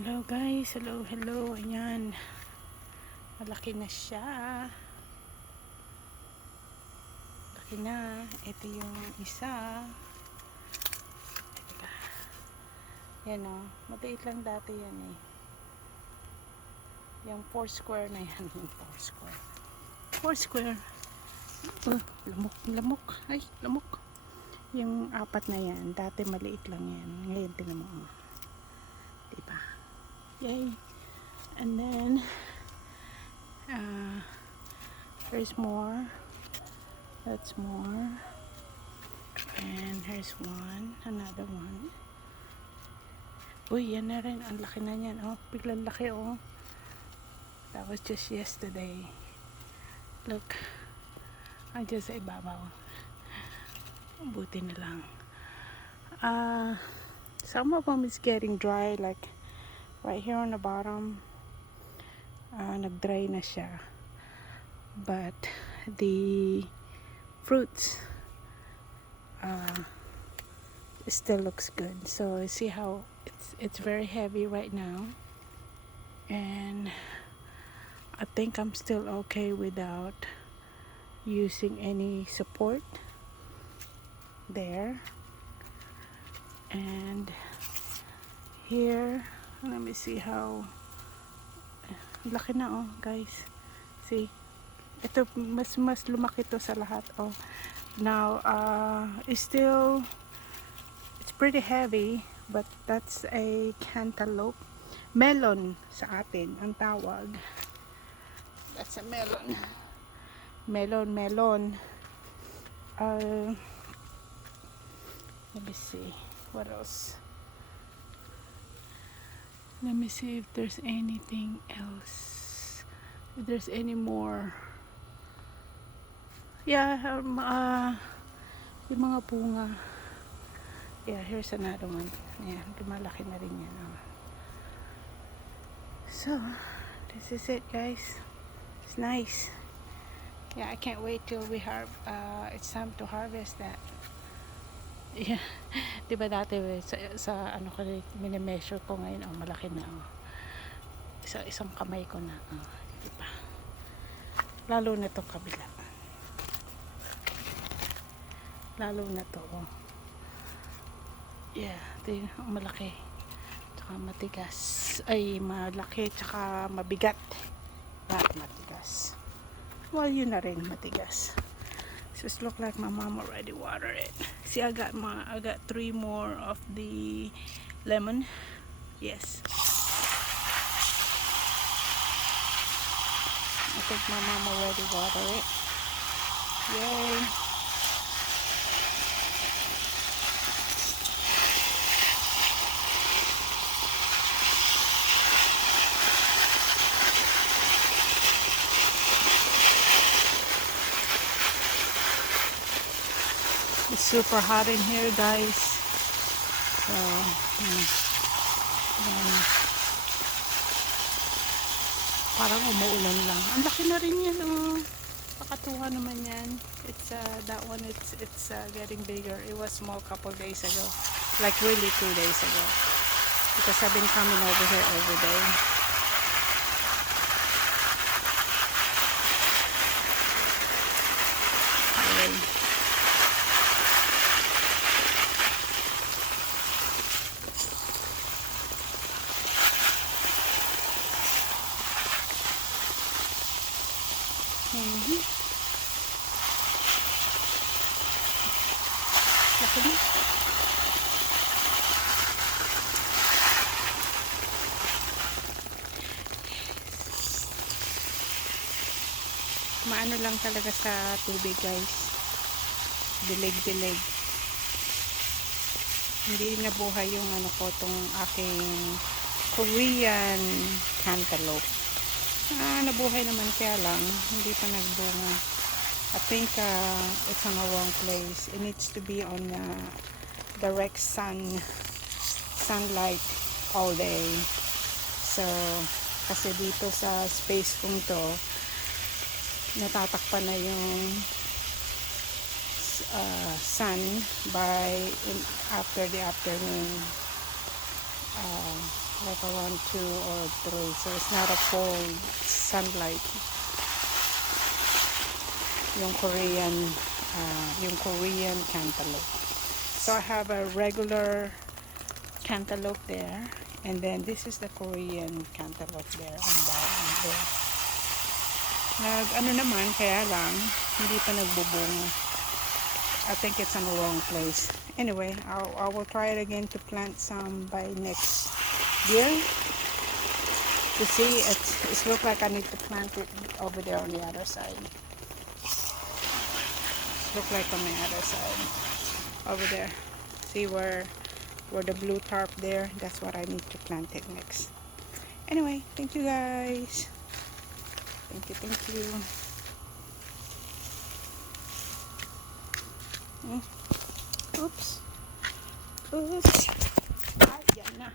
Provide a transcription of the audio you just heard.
Hello guys, hello, ayan, malaki na siya, malaki na. Ito yung isa, teka, yan o, maliit lang dati yan eh, yung 4 square na yan, yung 4 square, lamok, ay lamok, yung 4 na yan, dati maliit lang yan, ngayon tinan mo, diba, yay. And then here's more, that's more, and here's one, another one. Uy, yan na rin, ang laki na yan, oh, biglang laki, oh. That was just yesterday. Look, andyan sa ibabaw, buti na lang. Some of them is getting dry, like right here on the bottom, nag-dry na siya, but the fruits still looks good. So see how it's very heavy right now, and I think I'm still okay without using any support there. And here, let me see how laki na, oh guys, see, ito mas lumaki to sa lahat, oh. Now it's pretty heavy, but that's a cantaloupe, melon sa atin ang tawag. That's a melon. Let me see what else. Let me see if there's anything else, if there's any more. Yeah, yung mga bunga. Yeah, here's another one. Yeah, lumalaki na rin yan, oh. So this is it, guys. It's nice. Yeah, I can't wait till it's time to harvest that. Yeah, diba dati sa ano ko, mini-measure ko ngayon, oh, malaki na, oh. Isang kamay ko na, oh, diba? Lalo na tong kabila. Lalo na to, oh. Yeah, ito malaki. Tsaka matigas. Ay, malaki tsaka mabigat. Not matigas. Well, yun na rin, matigas. Just look like my mom already watered it. See, I got 3 more of the lemon. Yes. I think my mom already watered it. Yay. It's super hot in here, guys. So, parang umuulan lang. Ang laki na rin yan, oh. Pakatuwa naman yan. It's that one. It's getting bigger. It was small couple days ago, like really 2 days ago, because I've been coming over here every day. Laki na. Maano lang talaga sa tubig, guys. Dilig-dilig. Hindi nabuhay yung ano ko, tong aking Korean cantaloupe. Nabuhay naman, kaya lang hindi pa nagbunga. I think it's on the wrong place. It needs to be on direct sunlight all day. So kasi dito sa space kong to, natatakpan na yung sun after the afternoon like around 2 or 3, so it's not a full sunlight. Yung Korean cantaloupe. So I have a regular cantaloupe there, and then this is the Korean cantaloupe there on the bottom there. Ano naman, kaya lang hindi pa nagbubunga. I think it's in the wrong place. Anyway, I will try it again to plant some by next year. To see, it looks like I need to plant it over there on the other side. Look like on the other side. Over there. See where the blue tarp there? That's what I need to plant it next. Anyway, thank you guys. Thank you. Oops. Ay, yan na.